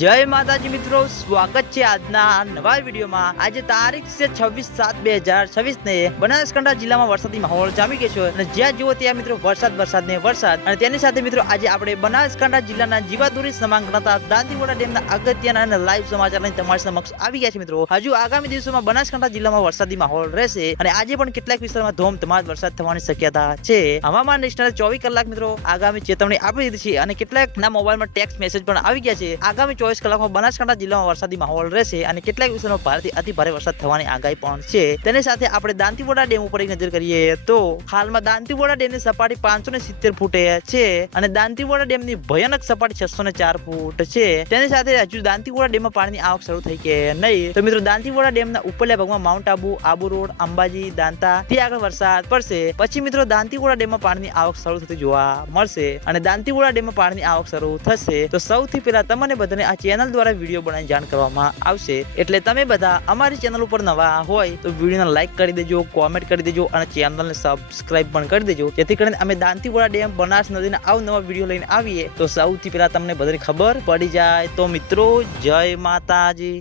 जय माताजी मित्रों, स्वागत है આજના નવા વિડીયોમાં। આજે તારીખ છે 26/7/2026 ને બનાસકાંઠા જિલ્લામાં વરસાદી માહોલ જામી ગયો છે અને જ્યાં જુઓ ત્યાં મિત્રો વરસાદ અને તેની સાથે મિત્રો આજે આપણે બનાસકાંઠા જિલ્લાના જીવાદોરી સમાન ગણાતા દાંતીવાડા ડેમના અગત્યના અને લાઈવ સમાચારની તમારી સમક્ષ આવી ગયા છે। મિત્રો હજુ આગામી દિવસોમાં બનાસકાંઠા જિલ્લામાં વરસાદી માહોલ રહેશે અને આજે પણ કેટલાક વિસ્તારોમાં ધોધમાર વરસાદ થવાની શક્યતા છે। હવામાન નિષ્ણાત 24 કલાક મિત્રો આગામી ચેતવણી આપી દીધી છે અને કેટલાકના મોબાઈલમાં ટેક્સ્ટ મેસેજ પણ આવી ગયા છે। આગામી 24 કલાકમાં બનાસકાંઠા જિલ્લામાં વરસાદી માહોલ રહેશે અને કેટલાક વિસ્તારોમાં ભારેથી અતિ ભારે વરસાદ થવાની આગાહી પણ છે। તેની સાથે આપણે દાંતીવાડા ડેમ ઉપર એક નજર કરીએ તો હાલમાં દાંતીવાડા ડેમની સપાટી 570 ફૂટે છે અને દાંતીવાડા ડેમની ભયાનક સપાટી 604 ફૂટ છે। તેની સાથે હજુ દાંતીવાડા ડેમમાં પાણીની આવક શરૂ થઈ કે નહીં તો મિત્રો દાંતીવાડા ડેમના ઉપરલા ભાગમાં માઉન્ટ આબુ રોડ, અંબાજી, દાંતા ત્યાં આગળ વરસાદ પડશે। પછી મિત્રો દાંતીવાડા ડેમમાં પાણીની આવક શરૂ થતી જોવા મળશે અને દાંતીવાડા ડેમમાં પાણીની આવક શરૂ થશે તો સૌથી પહેલા તમને બધાને આ ચેનલ દ્વારા વિડીયો બનાવી જાણ કરવામાં આવશે। એટલે તમે બધા અમારી ચેનલ ઉપર નવા હોય તો વિડીયોને લાઈક કરી દેજો, કોમેન્ટ કરી દેજો અને ચેનલને સબસ્ક્રાઇબ પણ કરી દેજો, જેથી કરીને અમે દાંતીવાડા ડેમ, બનાસ નદીના નવા વિડીયો લઈને આવીએ તો સૌથી પહેલા તમને બધાની ખબર પડી જાય। તો મિત્રો જય માતાજી।